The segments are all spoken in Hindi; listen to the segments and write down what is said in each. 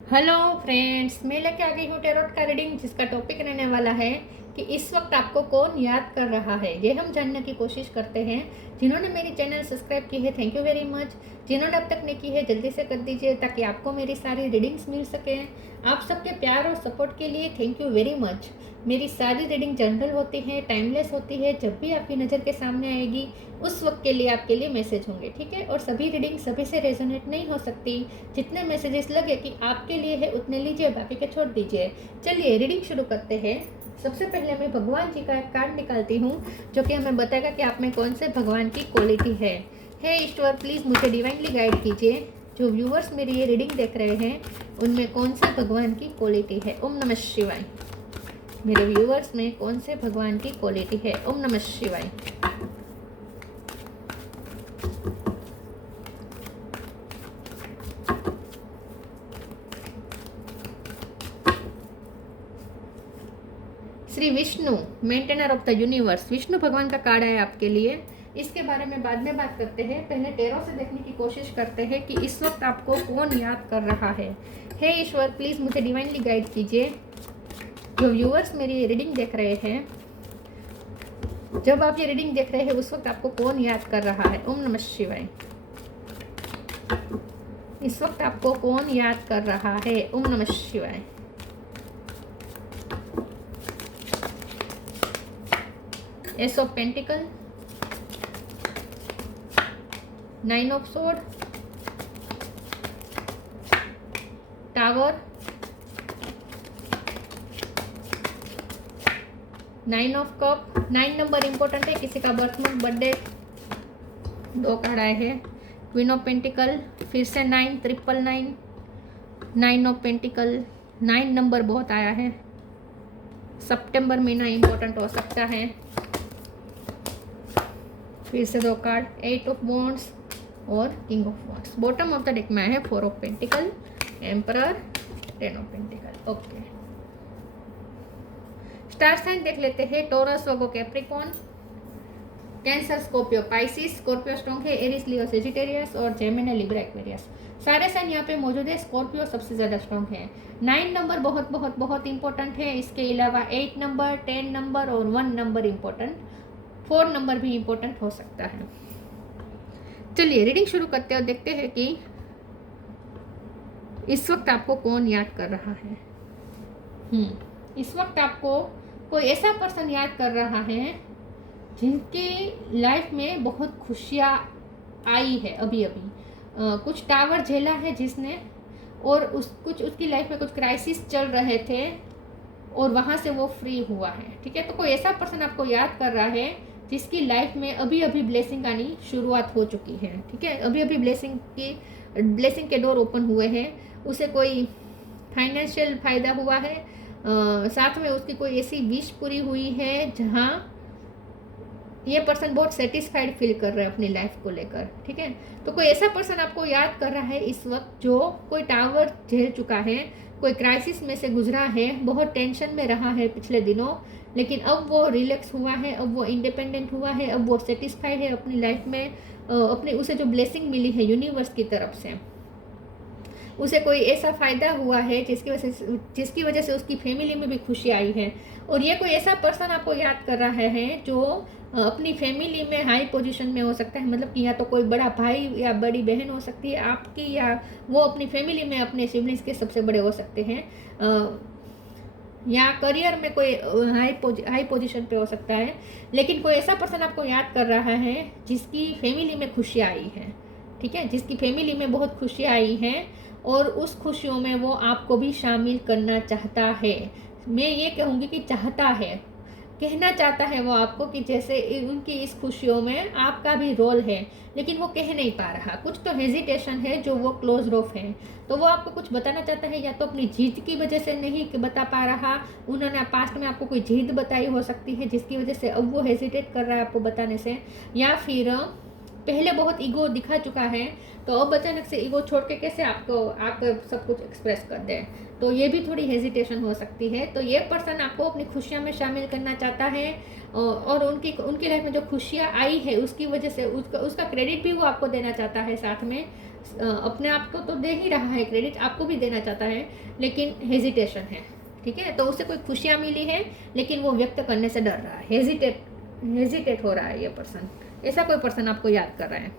हेलो फ्रेंड्स, मैं लेके आ गई हूँ टैरोट का रीडिंग, जिसका टॉपिक रहने वाला है कि इस वक्त आपको कौन याद कर रहा है। ये हम जानने की कोशिश करते हैं। जिन्होंने मेरी चैनल सब्सक्राइब की है, थैंक यू वेरी मच। जिन्होंने अब तक नहीं की है, जल्दी से कर दीजिए ताकि आपको मेरी सारी रीडिंग्स मिल सकें। आप सबके प्यार और सपोर्ट के लिए थैंक यू वेरी मच। मेरी सारी रीडिंग जनरल होती है, टाइमलेस होती है। जब भी आपकी नज़र के सामने आएगी उस वक्त के लिए आपके लिए मैसेज होंगे, ठीक है। और सभी रीडिंग सभी से रेजोनेट नहीं हो सकती। जितने मैसेजेस लगे कि आपके लिए है उतने लीजिए, बाकी के छोड़ दीजिए। चलिए रीडिंग शुरू करते हैं। सबसे पहले मैं भगवान जी का एक कार्ड निकालती हूँ, जो कि हमें बताएगा कि आप में कौन से भगवान की क्वालिटी है। हे ईश्वर, प्लीज़ मुझे डिवाइनली गाइड कीजिए। जो व्यूअर्स मेरी ये रीडिंग देख रहे हैं उनमें कौन से भगवान की क्वालिटी है। ओम नमः शिवाय। मेरे व्यूअर्स में कौन से भगवान की क्वालिटी है। ओम नमः शिवाय। Shri Vishnu, maintainer of the universe. Vishnu भगवान का कार्ड है आपके लिए। इसके बारे में बाद में बात करते हैं। पहले टैरो से देखने की कोशिश करते हैं कि इस वक्त आपको कौन याद कर रहा है। हे ईश्वर, प्लीज़ मुझे डिवाइनली गाइड कीजिए। जो व्यूअर्स मेरी रीडिंग देख रहे हैं, जब आप ये रीडिंग देख रहे हैं उस वक्त आपको कौन याद कर रहा है। ओम नमः शिवाय। इस वक्त आपको कौन याद कर रहा है। ओम नमः शिवाय। S of pentacle, 9 of sword, tower, 9 of cup. 9 number important है। किसी का बर्थ मंथ, बर्थडे, 2 कार्ड आए हैं। क्वीन ऑफ पेंटिकल, फिर से 9, 999, 9 ऑफ पेंटिकल। 9 नंबर बहुत आया है। सितंबर महीना इंपॉर्टेंट हो सकता है। फिर से 2 कार्ड, 8 ऑफ वॉन्ड्स और king of wands. Bottom of the deck में है 4 of pentacle, emperor, 10 of pentacle. Okay, star sign देख लेते हैं। Taurus, Virgo, Capricorn, Cancer, Scorpio, Pisces. Scorpio strong है। एरिस, लियो, सेजिटेरियस और जेमिनी, लिब्रा, एक्वेरियस। सारे साइन यहाँ पे मौजूद है। स्कॉर्पियो सबसे ज़्यादा स्ट्रॉन्ग है। 9 नंबर बहुत बहुत बहुत इंपॉर्टेंट है। इसके अलावा 8 नंबर, 10 नंबर और 1 नंबर इंपॉर्टेंट। 4 नंबर भी इंपॉर्टेंट हो सकता है। चलिए रीडिंग शुरू करते हैं और देखते हैं कि इस वक्त आपको कौन याद कर रहा है। इस वक्त आपको कोई ऐसा पर्सन याद कर रहा है जिनकी लाइफ में बहुत खुशियाँ आई है अभी अभी। कुछ टावर झेला है जिसने, और उसकी लाइफ में कुछ क्राइसिस चल रहे थे और वहाँ से वो फ्री हुआ है, ठीक है। तो कोई ऐसा पर्सन आपको याद कर रहा है जिसकी लाइफ में अभी अभी ब्लेसिंग आनी शुरुआत हो चुकी है, ठीक है। अभी अभी ब्लेसिंग के डोर ओपन हुए हैं। उसे कोई फाइनेंशियल फ़ायदा हुआ है, साथ में उसकी कोई ऐसी विश पूरी हुई है जहाँ ये पर्सन बहुत सेटिस्फाइड फील कर रहा है अपनी लाइफ को लेकर, ठीक है। तो कोई ऐसा पर्सन आपको याद कर रहा है इस वक्त जो कोई टावर झेल चुका है, कोई क्राइसिस में से गुजरा है, बहुत टेंशन में रहा है पिछले दिनों, लेकिन अब वो रिलैक्स हुआ है, अब वो इंडिपेंडेंट हुआ है, अब वो सेटिस्फाइड है अपनी लाइफ में। अपनी उसे जो ब्लेसिंग मिली है यूनिवर्स की तरफ से, उसे कोई ऐसा फ़ायदा हुआ है जिसकी वजह से उसकी फैमिली में भी खुशी आई है। और ये कोई ऐसा पर्सन आपको याद कर रहा है जो अपनी फैमिली में हाई पोजीशन में हो सकता है। मतलब कि या तो कोई बड़ा भाई या बड़ी बहन हो सकती है आपकी, या वो अपनी फैमिली में अपने सिबलिंग्स के सबसे बड़े हो सकते हैं, या करियर में कोई हाई पोजीशन पे हो सकता है। लेकिन कोई ऐसा पर्सन आपको याद कर रहा है जिसकी फैमिली में खुशियाँ आई हैं, ठीक है, जिसकी फैमिली में बहुत खुशियाँ आई हैं और उस खुशियों में वो आपको भी शामिल करना चाहता है। मैं ये कहूँगी कि चाहता है, कहना चाहता है वो आपको कि जैसे उनकी इस खुशियों में आपका भी रोल है, लेकिन वो कह नहीं पा रहा। कुछ तो हेजिटेशन है, जो वो क्लोज ऑफ है। तो वो आपको कुछ बताना चाहता है, या तो अपनी जीत की वजह से नहीं बता पा रहा। उन्होंने पास्ट में आपको कोई जीत बताई हो सकती है जिसकी वजह से अब वो हेजिटेट कर रहा है आपको बताने से, या फिर पहले बहुत ईगो दिखा चुका है, तो अब अचानक से ईगो छोड़ के कैसे आपको आकर सब कुछ एक्सप्रेस कर दे, तो ये भी थोड़ी हेजिटेशन हो सकती है। तो ये पर्सन आपको अपनी खुशियों में शामिल करना चाहता है, और उनकी लाइफ में जो खुशियाँ आई है उसकी वजह से उसका क्रेडिट भी वो आपको देना चाहता है। साथ में अपने आप को तो दे ही रहा है क्रेडिट, आपको भी देना चाहता है, लेकिन हेजिटेशन है। ठीक है, तो उसे कोई खुशियाँ मिली है लेकिन वो व्यक्त करने से डर रहा है, हेजिटेट हो रहा है ये पर्सन। ऐसा कोई पर्सन आपको याद कर रहा है।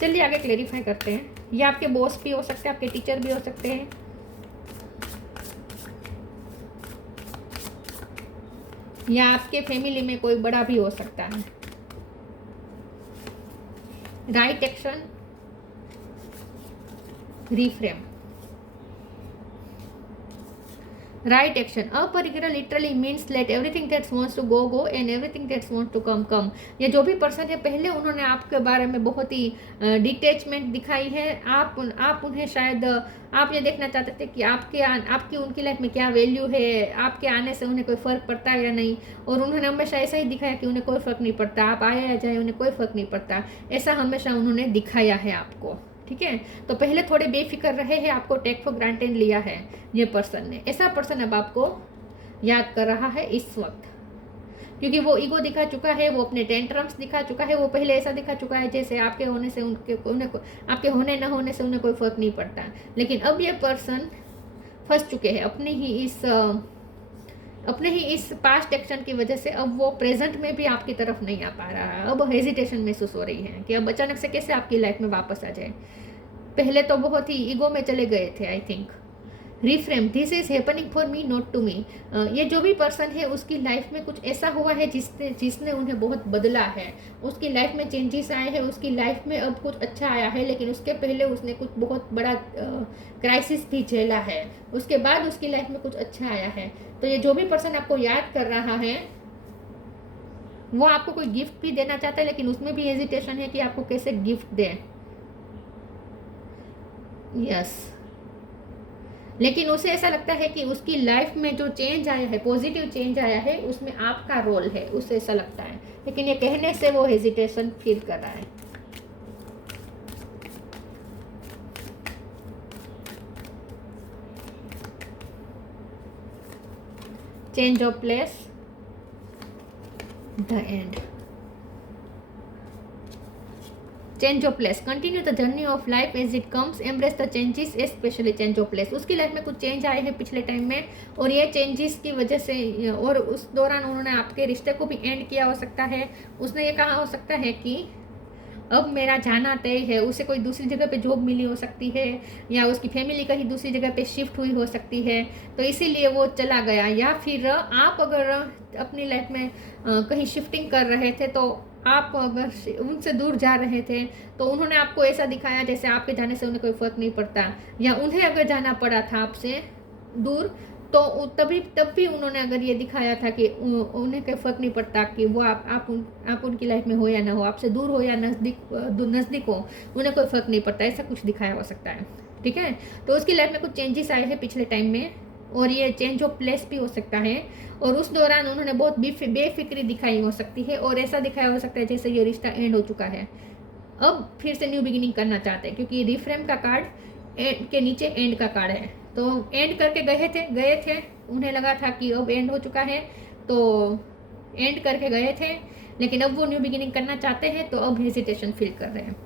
चलिए आगे क्लेरिफाई करते हैं। ये आपके बॉस भी हो सकते हैं, आपके टीचर भी हो सकते हैं, या आपके फैमिली में कोई बड़ा भी हो सकता है। Right action, reframe. Right action. अपरिग्रह literally means let everything that wants to go go and everything that wants to come come. ये जो भी पर्सन है, पहले उन्होंने आपके बारे में बहुत ही डिटैचमेंट दिखाई है। आप उन्हें शायद आप ये देखना चाहते थे कि आपकी उनकी लाइफ में क्या वैल्यू है, आपके आने से उन्हें कोई फ़र्क पड़ता है या नहीं, और उन्होंने हमेशा ऐसा ही दिखाया कि उन्हें कोई फ़र्क नहीं पड़ता, आप आए या जाए उन्हें कोई फ़र्क नहीं पड़ता। ऐसा हमेशा उन्होंने दिखाया है आपको। ठीक है, तो पहले थोड़े बेफिक्र रहे हैं, आपको टेक फॉर ग्रांटेड लिया है ये पर्सन ने। ऐसा पर्सन अब आपको याद कर रहा है इस वक्त, क्योंकि वो ईगो दिखा चुका है, वो अपने टेंट्रम्स दिखा चुका है, वो पहले ऐसा दिखा चुका है जैसे आपके होने से आपके होने न होने से उन्हें कोई फर्क नहीं पड़ता। लेकिन अब ये पर्सन फंस चुके हैं अपने ही इस पास्ट एक्शन की वजह से। अब वो प्रेजेंट में भी आपकी तरफ नहीं आ पा रहा है। अब हेजिटेशन महसूस हो रही है कि अब अचानक से कैसे आपकी लाइफ में वापस आ जाए। पहले तो बहुत ही ईगो में चले गए थे। I think reframe, this is happening for me not to me. ये जो भी पर्सन है उसकी लाइफ में कुछ ऐसा हुआ है जिसने उन्हें बहुत बदला है। उसकी लाइफ में चेंजेस आए हैं, उसकी लाइफ में अब कुछ अच्छा आया है, लेकिन उसके पहले उसने कुछ बहुत बड़ा क्राइसिस भी झेला है, उसके बाद उसकी लाइफ में कुछ अच्छा आया है। तो ये जो भी पर्सन आपको याद कर रहा है वो आपको कोई गिफ्ट भी देना चाहता है, लेकिन उसमें भी हेजिटेशन है कि आपको कैसे गिफ्ट दें। यस, लेकिन उसे ऐसा लगता है कि उसकी लाइफ में जो चेंज आया है, पॉजिटिव चेंज आया है, उसमें आपका रोल है, उसे ऐसा लगता है। लेकिन ये कहने से वो हेजिटेशन फील कर रहा है। Change of place, the end. Change of place, continue the journey of life as it comes, embrace the changes, specially change of place. उसकी लाइफ में कुछ चेंज आए हैं पिछले टाइम में, और ये चेंजेस की वजह से, और उस दौरान उन्होंने आपके रिश्ते को भी एंड किया हो सकता है। उसने ये कहा हो सकता है कि अब मेरा जाना तय है। उसे कोई दूसरी जगह पे जॉब मिली हो सकती है, या उसकी फैमिली कहीं दूसरी जगह पे शिफ्ट हुई हो सकती है, तो इसीलिए वो चला गया। या फिर आप अगर अपनी लाइफ में कहीं शिफ्टिंग कर रहे थे, तो आप अगर उनसे दूर जा रहे थे, तो उन्होंने आपको ऐसा दिखाया जैसे आपके जाने से उन्हें कोई फ़र्क नहीं पड़ता, या उन्हें अगर जाना पड़ा था आपसे दूर, तो तब भी उन्होंने अगर ये दिखाया था कि उन्हें कोई फ़र्क नहीं पड़ता कि वो आप उनकी लाइफ में हो या ना हो, आपसे दूर हो या नज़दीक हो, उन्हें कोई फ़र्क नहीं पड़ता। ऐसा कुछ दिखाया हो सकता है। ठीक है, तो उसकी लाइफ में कुछ चेंजेस आए हैं पिछले टाइम में, और ये चेंज ऑफ प्लेस भी हो सकता है, और उस दौरान उन्होंने बहुत बेफिक्री दिखाई हो सकती है, और ऐसा दिखाया हो सकता है जैसे ये रिश्ता एंड हो चुका है, अब फिर से न्यू बिगिनिंग करना चाहते हैं, क्योंकि रिफ्रेम का कार्ड एंड के नीचे एंड का कार्ड है। तो एंड करके गए थे, उन्हें लगा था कि अब एंड हो चुका है, तो एंड करके गए थे, लेकिन अब वो न्यू बिगिनिंग करना चाहते हैं, तो अब हेजिटेशन फील कर रहे हैं।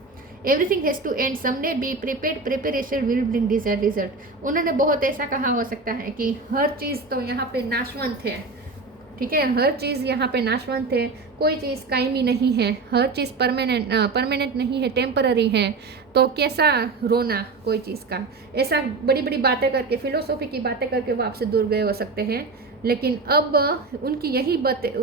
Everything has to end someday, be prepared, preparation will bring desired result. उन्होंने बहुत ऐसा कहा हो सकता है कि हर चीज़ तो यहाँ पे नाशवंत है। ठीक है, हर चीज़ यहाँ पे नाशवंत है, कोई चीज़ कायमी नहीं है, हर चीज़ परमानेंट नहीं है, टेम्पररी है, तो कैसा रोना कोई चीज़ का। ऐसा बड़ी बड़ी बातें करके, फिलोसॉफी की बातें करके वो आपसे दूर गए हो सकते हैं, लेकिन अब उनकी यही बातें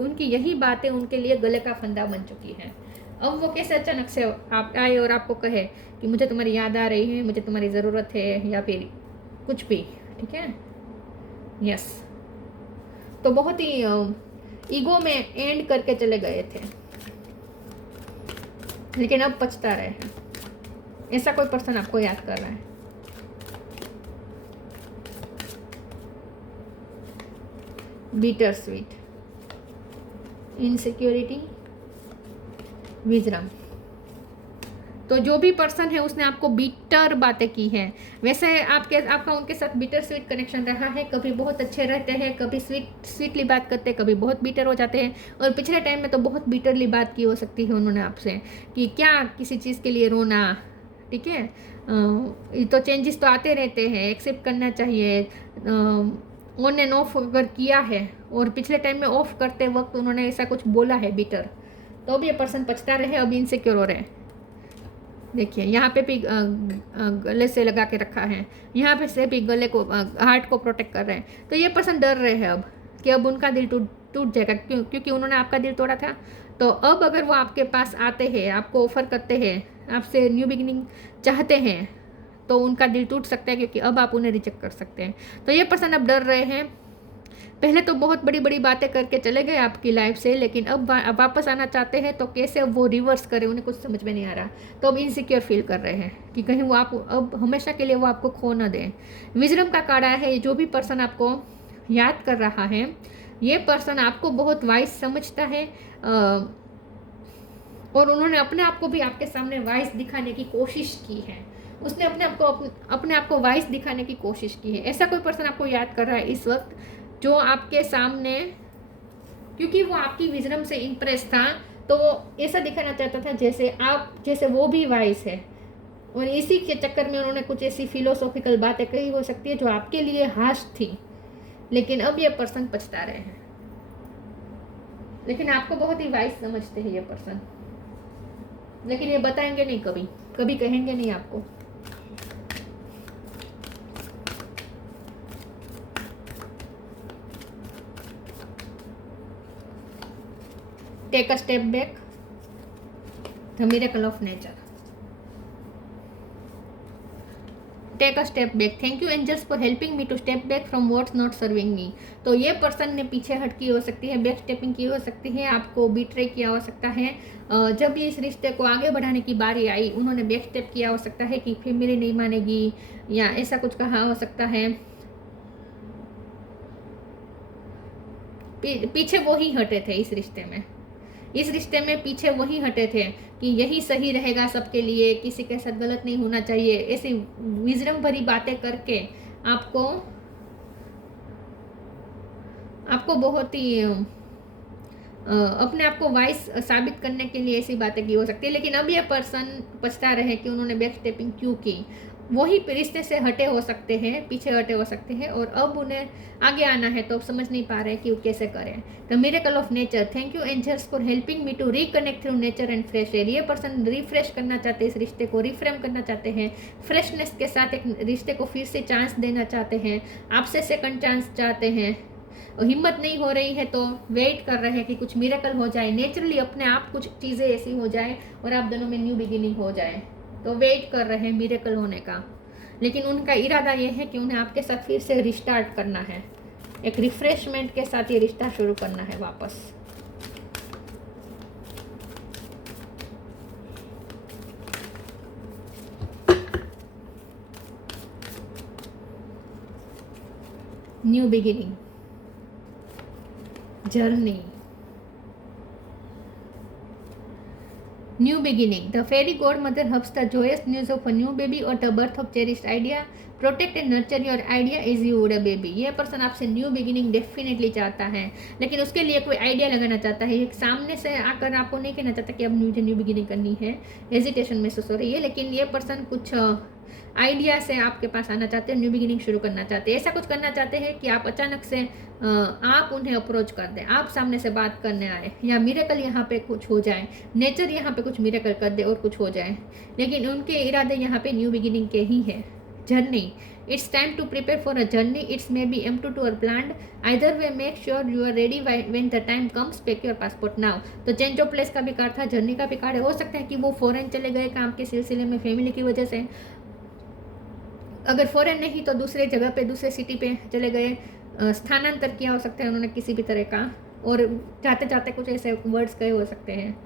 उनके लिए गले का फंदा बन चुकी है। अब वो कैसे अचानक से आप आए और आपको कहे कि मुझे तुम्हारी याद आ रही है, मुझे तुम्हारी ज़रूरत है, या फिर कुछ भी। ठीक है, यस, तो बहुत ही ईगो में एंड करके चले गए थे, लेकिन अब पछता रहे हैं। ऐसा कोई पर्सन आपको याद कर रहा है। Bitter sweet, insecurity, wisdom. तो जो भी पर्सन है उसने आपको बीटर बातें की है, वैसे आपका उनके साथ बीटर स्वीट कनेक्शन रहा है। कभी बहुत अच्छे रहते हैं, कभी स्वीटली बात करते हैं, कभी बहुत बीटर हो जाते हैं। और पिछले टाइम में तो बहुत बीटरली बात की हो सकती है उन्होंने आपसे कि क्या किसी चीज़ के लिए रोना, ठीक है। ये तो चेंजेस तो आते रहते हैं, एक्सेप्ट करना चाहिए। ऑन एंड ऑफ अगर किया है और पिछले टाइम में ऑफ करते वक्त उन्होंने ऐसा कुछ बोला है बीटर, तो अब ये पर्सन पछता रहे, अब इनसिक्योर हो रहे हैं। देखिए यहाँ पे भी गले से लगा के रखा है, यहाँ पे से भी गले को हार्ट को प्रोटेक्ट कर रहे हैं। तो ये पर्सन डर रहे हैं अब कि अब उनका दिल टूट जाएगा, क्योंकि उन्होंने आपका दिल तोड़ा था। तो अब अगर वो आपके पास आते हैं, आपको ऑफर करते हैं, आपसे न्यू बिगिनिंग चाहते हैं, तो उनका दिल टूट सकता है, क्योंकि अब आप उन्हें रिजेक्ट कर सकते हैं। तो ये पर्सन अब डर रहे हैं। पहले तो बहुत बड़ी बड़ी बातें करके चले गए आपकी लाइफ से, लेकिन अब वापस आना चाहते हैं। तो कैसे अब वो रिवर्स करें, उन्हें कुछ समझ में नहीं आ रहा। तो अब इनसिक्योर फील कर रहे हैं कि कहीं वो आप अब हमेशा के लिए वो आपको खो ना दें। विजडम का कार्ड आया है। जो भी पर्सन आपको याद कर रहा है, ये पर्सन आपको बहुत वाइज समझता है, और उन्होंने अपने आप को भी आपके सामने वाइज दिखाने की कोशिश की है। उसने अपने आप को वाइज दिखाने की कोशिश की है। ऐसा कोई पर्सन आपको याद कर रहा है इस वक्त, जो आपके सामने, क्योंकि वो आपकी विजडम से इम्प्रेस था, तो वो ऐसा दिखाना चाहता था जैसे वो भी वाइज है। और इसी के चक्कर में उन्होंने कुछ ऐसी फिलोसॉफिकल बातें कही हो सकती है जो आपके लिए हार्श थी, लेकिन अब ये पर्सन पछता रहे हैं। लेकिन आपको बहुत ही वाइज समझते हैं ये पर्सन, लेकिन ये बताएंगे नहीं, कभी कहेंगे नहीं आपको। Take a step back, the miracle of nature. Take a step back, thank you angels for helping me to step back from what's not serving me. तो ये पर्सन ने पीछे हट की हो सकती है, बैक स्टेपिंग की हो सकती है, आपको बिट्रे किया हो सकता है। जब ये इस रिश्ते को आगे बढ़ाने की बारी आई, उन्होंने बैक स्टेप किया हो सकता है कि फैमिली नहीं मानेगी, या ऐसा कुछ कहा हो सकता है। पीछे वो ही हटे थे इस रिश्ते में पीछे वही हटे थे कि यही सही रहेगा सबके लिए, किसी के साथ गलत नहीं होना चाहिए। ऐसी विजडम भरी बातें करके आपको बहुत ही अपने आप को वाइस साबित करने के लिए ऐसी बातें की हो सकती है। लेकिन अब ये पर्सन पछता रहे कि उन्होंने बैक स्टेपिंग क्यों की। वही रिश्ते से हटे हो सकते हैं, पीछे हटे हो सकते हैं, और अब उन्हें आगे आना है, तो अब समझ नहीं पा रहे कि वो कैसे करें। The miracle of nature, thank you angels for helping me to reconnect through nature and fresh air. ये पर्सन रिफ्रेश करना चाहते हैं, इस रिश्ते को रिफ्रेम करना चाहते हैं, फ्रेशनेस के साथ एक रिश्ते को फिर से चांस देना चाहते हैं, आपसे सेकंड चांस चाहते हैं। हिम्मत नहीं हो रही है तो वेट कर रहे हैं कि कुछ मिरेकल हो जाए, नेचुरली अपने आप कुछ चीज़ें ऐसी हो जाए और आप दोनों में न्यू बिगिनिंग हो जाए। तो वेट कर रहे हैं मिरेकल होने का, लेकिन उनका इरादा ये है कि उन्हें आपके साथ फिर से रिस्टार्ट करना है, एक रिफ्रेशमेंट के साथ ये रिश्ता शुरू करना है वापस। New beginning, journey, new beginning. The fairy godmother hubs the joyous news of a new baby or the birth of cherished idea. Protect and nurture your idea is you would a baby. ये पर्सन आपसे न्यू बिगिनिंग डेफिनेटली चाहता है, लेकिन उसके लिए कोई आइडिया लगाना चाहता है। एक सामने से आकर आपको नहीं कहना चाहता कि अब मुझे न्यू बिगिनिंग करनी है, हेजिटेशन महसूस हो रही है, लेकिन ये पर्सन कुछ आइडिया से आपके पास आना चाहते हैं, न्यू बिगिनिंग शुरू करना चाहते हैं। ऐसा कुछ करना चाहते हैं कि आप अचानक से आप उन्हें अप्रोच कर दें, आप सामने से बात करने आए, या मिरेकल यहाँ पे कुछ हो जाए, नेचर यहाँ पे कुछ मिरेकल कर दे और कुछ हो जाए। लेकिन उनके इरादे यहाँ पे न्यू बिगिनिंग के ही है। Journey, it's time to prepare for a journey, it's may be M2 or planned, either way make sure you are ready when the time comes, pack your passport now। तो चेंज ऑफ प्लेस का भी कार्ड था, जर्नी का भी कार्ड है। हो सकता है कि वो फॉरेन चले गए काम के सिलसिले में, फैमिली की वजह से। अगर फॉरेन नहीं तो दूसरे जगह पे, दूसरे सिटी पे चले गए, स्थानांतर किया हो सकता है उन्होंने किसी भी तरह का, और जाते जाते कुछ ऐसे वर्ड्स कहे हो सकते हैं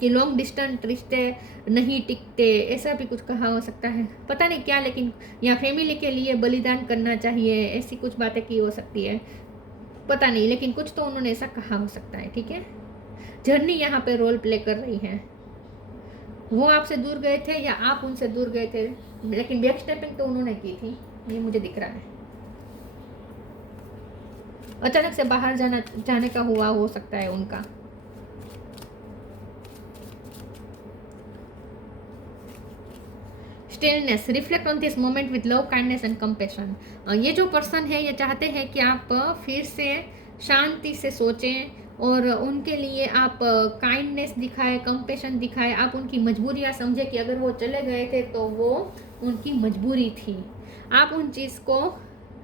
कि लॉन्ग डिस्टेंस रिश्ते नहीं टिकते, ऐसा भी कुछ कहा हो सकता है, पता नहीं क्या। लेकिन यहाँ फैमिली के लिए बलिदान करना चाहिए, ऐसी कुछ बातें की हो सकती है, पता नहीं, लेकिन कुछ तो उन्होंने ऐसा कहा हो सकता है। ठीक है, जर्नी यहाँ पे रोल प्ले कर रही है। वो आपसे दूर गए थे या आप उनसे दूर गए थे, लेकिन बैक स्टेपिंग तो उन्होंने की थी, ये मुझे दिख रहा है। अचानक से बाहर जाने का हुआ हो सकता है उनका। Stillness, reflect on this moment with love, kindness and compassion. ये जो पर्सन है ये चाहते हैं कि आप फिर से शांति से सोचें और उनके लिए आप काइंडनेस दिखाए, कंपैशन दिखाए, आप उनकी मजबूरियाँ समझे कि अगर वो चले गए थे तो वो उनकी मजबूरी थी। आप उन चीज़ को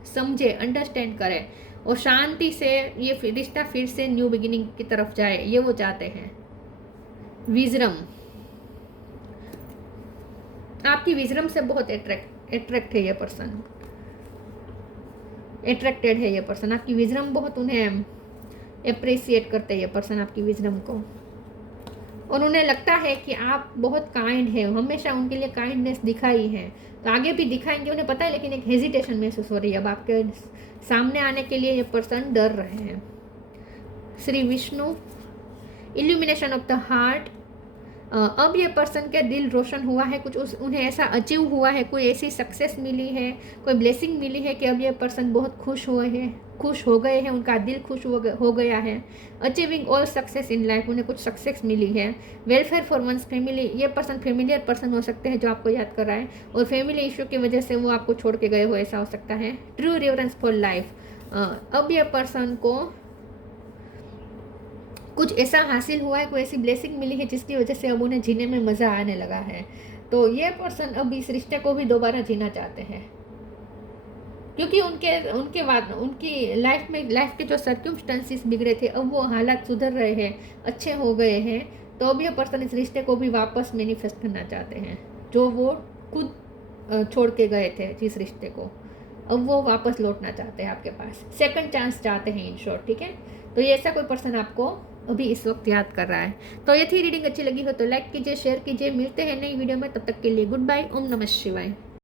समझे, अंडरस्टैंड करें और शांति से ये रिश्ता फिर से न्यू बिगिनिंग की तरफ जाए, ये वो चाहते हैं। विजडम, आपकी विजडम से बहुत अट्रैक्ट है ये पर्सन, अट्रैक्टेड है ये पर्सन। आपकी विजडम बहुत उन्हें अप्रिसिएट करते हैं ये पर्सन आपकी विजडम को, और उन्हें लगता है कि आप बहुत काइंड है, हमेशा उनके लिए काइंडनेस दिखाई है, तो आगे भी दिखाएंगे, उन्हें पता है, लेकिन एक हेजिटेशन महसूस हो रही है। अब आपके सामने आने के लिए ये पर्सन डर रहे हैं। Shri Vishnu, illumination of the heart. अब ये पर्सन के दिल रोशन हुआ है, कुछ उन्हें ऐसा अचीव हुआ है, कोई ऐसी सक्सेस मिली है, कोई ब्लेसिंग मिली है कि अब ये पर्सन बहुत खुश हो गए हैं, उनका दिल खुश हो गया है। Achieving all success in life, उन्हें कुछ सक्सेस मिली है। वेलफेयर फॉर वंस फैमिली, ये पर्सन फेमिलियर पर्सन हो सकते हैं जो आपको याद कर रहा है, और फैमिली इशू की वजह से वो आपको छोड़ के गए हो, ऐसा हो सकता है। ट्रू रिवरेंस फॉर लाइफ, अब ये पर्सन को कुछ ऐसा हासिल हुआ है, कोई ऐसी ब्लेसिंग मिली है जिसकी वजह से अब उन्हें जीने में मज़ा आने लगा है। तो ये पर्सन अब इस रिश्ते को भी दोबारा जीना चाहते हैं, क्योंकि उनकी लाइफ के जो सर्कमस्टेंसेस बिगड़े थे, अब वो हालात सुधर रहे हैं, अच्छे हो गए हैं। तो अब ये पर्सन इस रिश्ते को भी वापस मैनिफेस्ट करना चाहते हैं, जो वो खुद छोड़ के गए थे जिस रिश्ते को, अब वो वापस लौटना चाहते हैं आपके पास, सेकंड चांस चाहते हैं इन शॉर्ट, ठीक है। तो ये ऐसा कोई पर्सन आपको अभी इस वक्त याद कर रहा है। तो ये थी रीडिंग, अच्छी लगी हो तो लाइक कीजिए, शेयर कीजिए। मिलते हैं नई वीडियो में, तब तक के लिए गुड बाय। ओम नमः शिवाय।